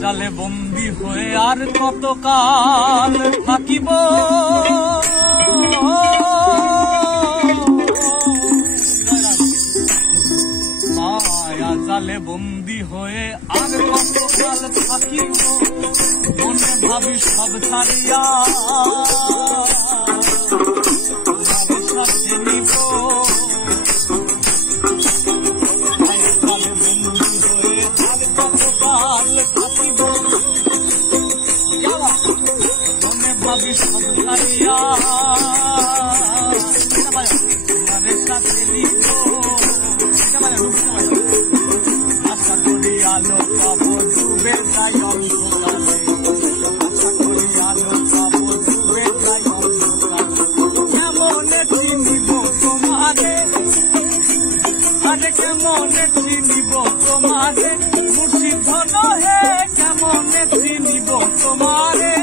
জালে বন্দী হয়ে আর কতকাল থাকিব, মায়া জালে বন্দী হয়ে আর কতকাল থাকিব, মনে ভাবি সব ছাড়িয়া সাথে নিব। মনে ভাবি সব ছাড়িয়া তোমাদের সাথে নিব। আশা করি আলো পাবো ডুবে যাই অন্ধকারে, আশা করি আলো পাবো ডুবে যাই অন্ধকারে। কেমনে চিনিব তোমারে, আরে কেমনে চিনিব তোমারে, মুর্শিদ ধন হে কেমনে চিনিব তোমারে,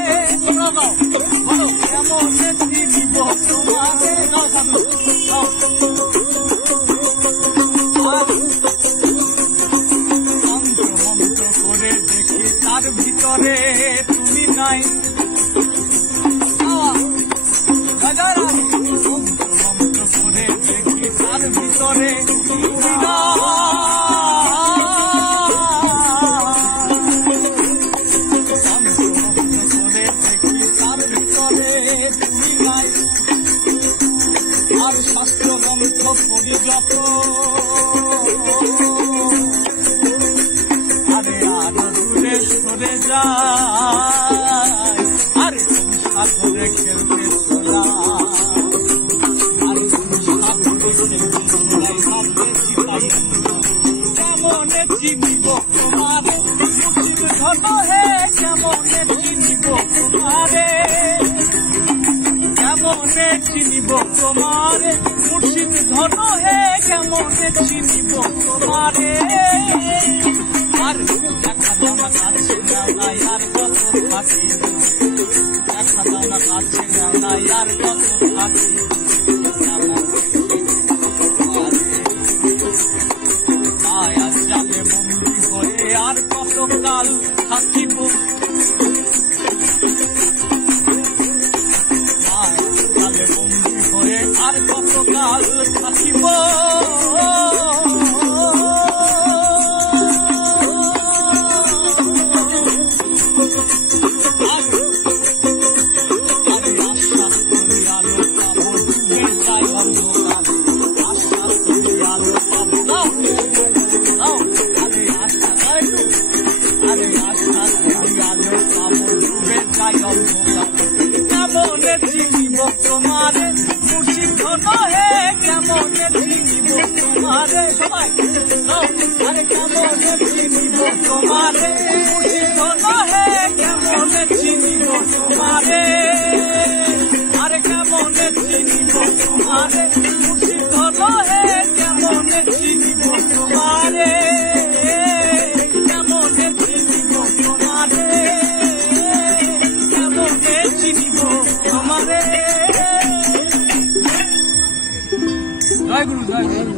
বলো কেমনে চিনিব তোমারে। মন্ত্র করে দেখি তার ভিতরে তুমি নাই, মন্ত্র করে দেখি তার ভিতরে তুমি নাই। আর শাস্ত্র গ্রন্থ পড়ি যত, আরে আরো দূরে সরে যায়, আরে তুমি সাগরে খেলতে চলা, আরে তুমি সাগরে খেলতে চলাই ভাবতেছি পাই। কেমনে চিনিব তোমারে, মুর্শিদ ধন হে কেমনে চিনিব তোমারে, কেমনে চিনিব তোমারে, মুর্শিদ ধন হে কেমনে চিনিব তোমারে। আর দেখা দাও না কাছে যাও না আর কত থাকি, দেখা দাও না কাছে যাও না আর কত থাকি। মায়া জালে বন্দী হয়ে আর কত কাল থাকিব, আর কতকাল থাকিব। আরে আশ্বাস করি আলো পাবো ডুবে যাই অন্ধকারে, আশ্বাস করি আলো পাবো, আরে আশ্বাস, আরে আশ্বাস করি আলো পাবো ডুবে যাই অন্ধকারে। কেমনে চিনিব তোমারে, মুর্শিদ ধন হে কেমনে চিনিব তোমারে, সবাই আরে কেমনে চিনিব তোমারে, মুর্শিদ ধন হে কেমনে চিনিব তোমারে, আরে কেমনে চিনিব তোমারে, মুর্শিদ ধন হে কেমনে চিনিব তোমারে, কেমনে চিনিব তোমারে, কেমনে চিনিব তোমারে। জয় গুরু, জয় গুরু।